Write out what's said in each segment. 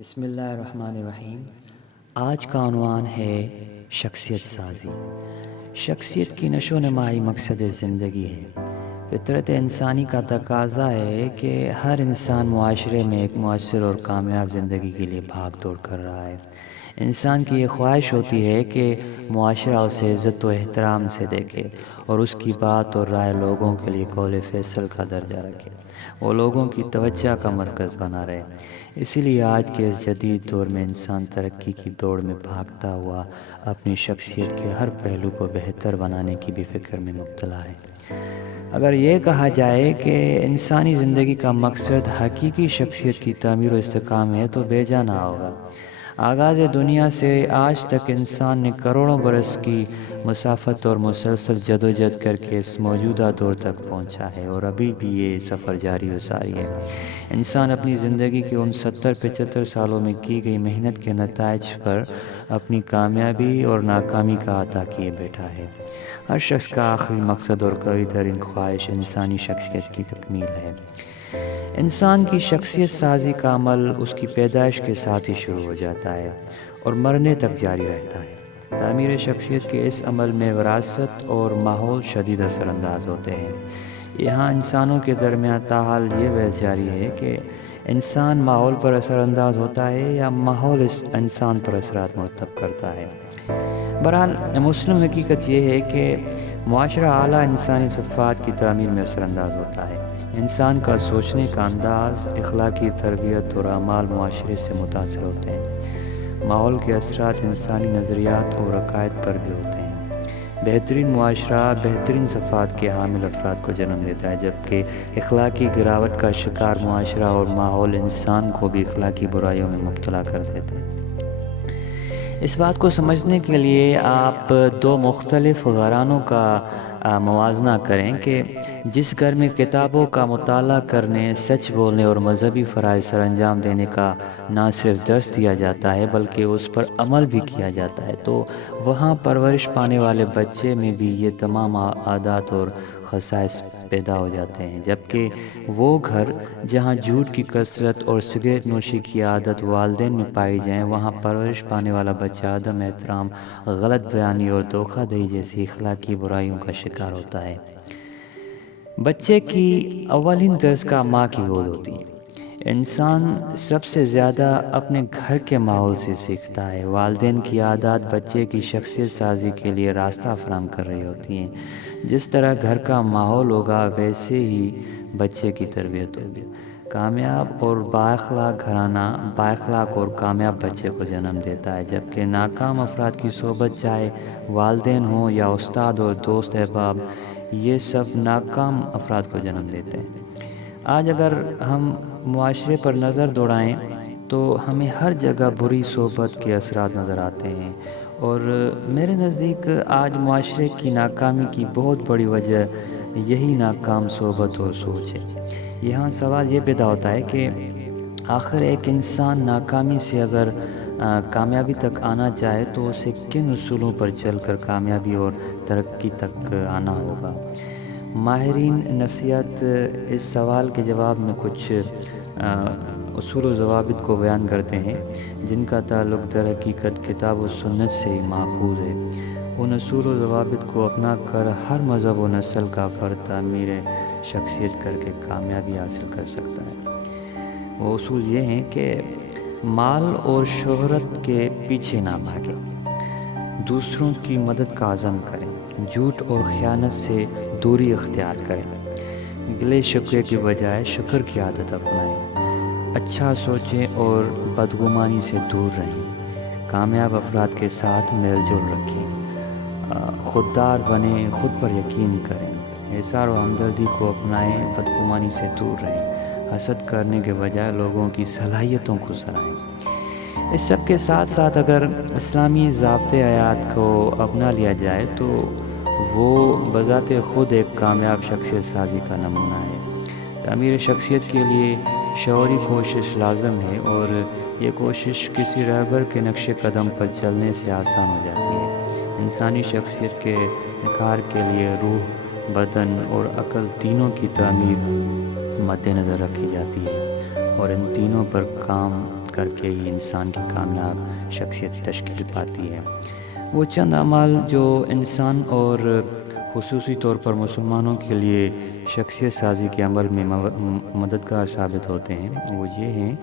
بسم اللہ الرحمن الرحیم۔ آج کا عنوان ہے شخصیت سازی۔ شخصیت کی نشو و نمائی مقصد زندگی ہے۔ فطرت انسانی کا تقاضا ہے کہ ہر انسان معاشرے میں ایک مؤثر اور کامیاب زندگی کے لیے بھاگ دوڑ کر رہا ہے۔ انسان کی یہ خواہش ہوتی ہے کہ معاشرہ اسے عزت و احترام سے دیکھے اور اس کی بات اور رائے لوگوں کے لیے قول فیصل کا درجہ رکھے، وہ لوگوں کی توجہ کا مرکز بنا رہے۔ اسی لیے آج کے اس جدید دور میں انسان ترقی کی دوڑ میں بھاگتا ہوا اپنی شخصیت کے ہر پہلو کو بہتر بنانے کی بھی فکر میں مبتلا ہے۔ اگر یہ کہا جائے کہ انسانی زندگی کا مقصد حقیقی شخصیت کی تعمیر و استحکام ہے تو بے جا نہ ہوگا۔ آغاز دنیا سے آج تک انسان نے کروڑوں برس کی مسافت اور مسلسل جدوجہد کر کے اس موجودہ دور تک پہنچا ہے، اور ابھی بھی یہ سفر جاری و ساری ہے۔ انسان اپنی زندگی کے ان 70-75 سالوں میں کی گئی محنت کے نتائج پر اپنی کامیابی اور ناکامی کا عطا کیے بیٹھا ہے۔ ہر شخص کا آخری مقصد اور قوی ترین خواہش انسانی شخصیت کی تکمیل ہے۔ انسان کی شخصیت سازی کا عمل اس کی پیدائش کے ساتھ ہی شروع ہو جاتا ہے اور مرنے تک جاری رہتا ہے۔ تعمیر شخصیت کے اس عمل میں وراثت اور ماحول شدید اثر انداز ہوتے ہیں۔ یہاں انسانوں کے درمیان تاحال یہ بحث جاری ہے کہ انسان ماحول پر اثر انداز ہوتا ہے یا ماحول اس انسان پر اثرات مرتب کرتا ہے۔ بہرحال مسلم حقیقت یہ ہے کہ معاشرہ اعلیٰ انسانی صفات کی تعمیر میں اثر انداز ہوتا ہے۔ انسان کا سوچنے کا انداز، اخلاقی تربیت اور اعمال معاشرے سے متاثر ہوتے ہیں۔ ماحول کے اثرات انسانی نظریات اور عقائد پر بھی ہوتے ہیں۔ بہترین معاشرہ بہترین صفات کے حامل افراد کو جنم دیتا ہے، جبکہ اخلاقی گراوٹ کا شکار معاشرہ اور ماحول انسان کو بھی اخلاقی برائیوں میں مبتلا کر دیتے ہیں۔ اس بات کو سمجھنے کے لیے آپ دو مختلف گھرانوں کا موازنہ کریں کہ جس گھر میں کتابوں کا مطالعہ کرنے، سچ بولنے اور مذہبی فرائض سر انجام دینے کا نہ صرف درس دیا جاتا ہے بلکہ اس پر عمل بھی کیا جاتا ہے، تو وہاں پرورش پانے والے بچے میں بھی یہ تمام عادات اور خصائص پیدا ہو جاتے ہیں۔ جبکہ وہ گھر جہاں جھوٹ کی کثرت اور سگریٹ نوشی کی عادت والدین میں پائی جائیں، وہاں پرورش پانے والا بچہ عدم احترام، غلط بیانی اور دھوکہ دہی جیسی اخلاقی برائیوں کا شکار ہوتا ہے۔ بچے کی اولین درسگاہ ماں کی گود ہوتی ہے۔ انسان سب سے زیادہ اپنے گھر کے ماحول سے سیکھتا ہے۔ والدین کی عادات بچے کی شخصیت سازی کے لیے راستہ فراہم کر رہی ہوتی ہیں۔ جس طرح گھر کا ماحول ہوگا ویسے ہی بچے کی تربیت ہوگی۔ کامیاب اور بااخلاق گھرانہ بااخلاق اور کامیاب بچے کو جنم دیتا ہے، جبکہ ناکام افراد کی صحبت، چاہے والدین ہوں یا استاد اور دوست احباب، یہ سب ناکام افراد کو جنم دیتے ہیں۔ آج اگر ہم معاشرے پر نظر دوڑائیں تو ہمیں ہر جگہ بری صحبت کے اثرات نظر آتے ہیں، اور میرے نزدیک آج معاشرے کی ناکامی کی بہت بڑی وجہ یہی ناکام صحبت اور سوچ ہے۔ یہاں سوال یہ پیدا ہوتا ہے کہ آخر ایک انسان ناکامی سے اگر کامیابی تک آنا چاہے تو اسے کن اصولوں پر چل کر کامیابی اور ترقی تک آنا ہوگا؟ ماہرین نفسیات اس سوال کے جواب میں کچھ اصول و ضوابط کو بیان کرتے ہیں جن کا تعلق در حقیقت کتاب و سنت سے ہی ماخوذ ہے۔ ان اصول و ضوابط کو اپنا کر ہر مذہب و نسل کا فرد تعمیر شخصیت کر کے کامیابی حاصل کر سکتا ہے۔ وہ اصول یہ ہیں کہ مال اور شہرت کے پیچھے نہ بھاگیں، دوسروں کی مدد کا عزم کریں، جھوٹ اور خیانت سے دوری اختیار کریں، گلے شکوے کی بجائے شکر کی عادت اپنائیں، اچھا سوچیں اور بدگمانی سے دور رہیں، کامیاب افراد کے ساتھ میل جول رکھیں، خوددار بنیں، خود پر یقین کریں، احسان و ہمدردی کو اپنائیں، بدگمانی سے دور رہیں، حسد کرنے کے بجائے لوگوں کی صلاحیتوں کو سراہیں۔ اس سب کے ساتھ ساتھ اگر اسلامی ضابطۂ حیات کو اپنا لیا جائے تو وہ بذات خود ایک کامیاب شخصیت سازی کا نمونہ ہے۔ تعمیر شخصیت کے لیے شعوری کوشش لازم ہے، اور یہ کوشش کسی رہبر کے نقش قدم پر چلنے سے آسان ہو جاتی ہے۔ انسانی شخصیت کے نکھار کے لیے روح، بدن اور عقل تینوں کی تعمیر مد نظر رکھی جاتی ہے، اور ان تینوں پر کام کر کے ہی انسان کی کامیاب شخصیت تشکیل پاتی ہے۔ وہ چند اعمال جو انسان اور خصوصی طور پر مسلمانوں کے لیے شخصیت سازی کے عمل میں مددگار ثابت ہوتے ہیں، وہ یہ ہیں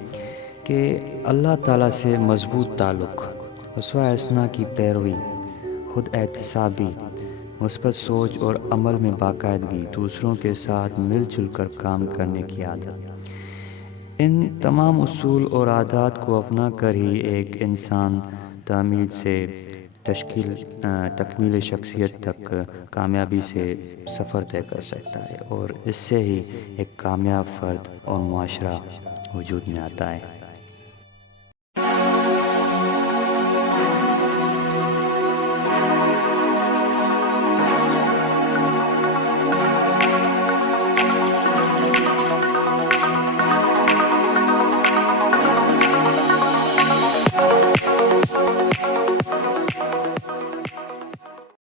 کہ اللہ تعالیٰ سے مضبوط تعلق، اسوہ حسنہ کی پیروی، خود احتسابی، مثبت سوچ اور عمل میں باقاعدگی، دوسروں کے ساتھ مل جل کر کام کرنے کی عادت۔ ان تمام اصول اور عادات کو اپنا کر ہی ایک انسان تعمیر سے تکمیل شخصیت تک کامیابی سے سفر طے کر سکتا ہے، اور اس سے ہی ایک کامیاب فرد اور معاشرہ وجود میں آتا ہے۔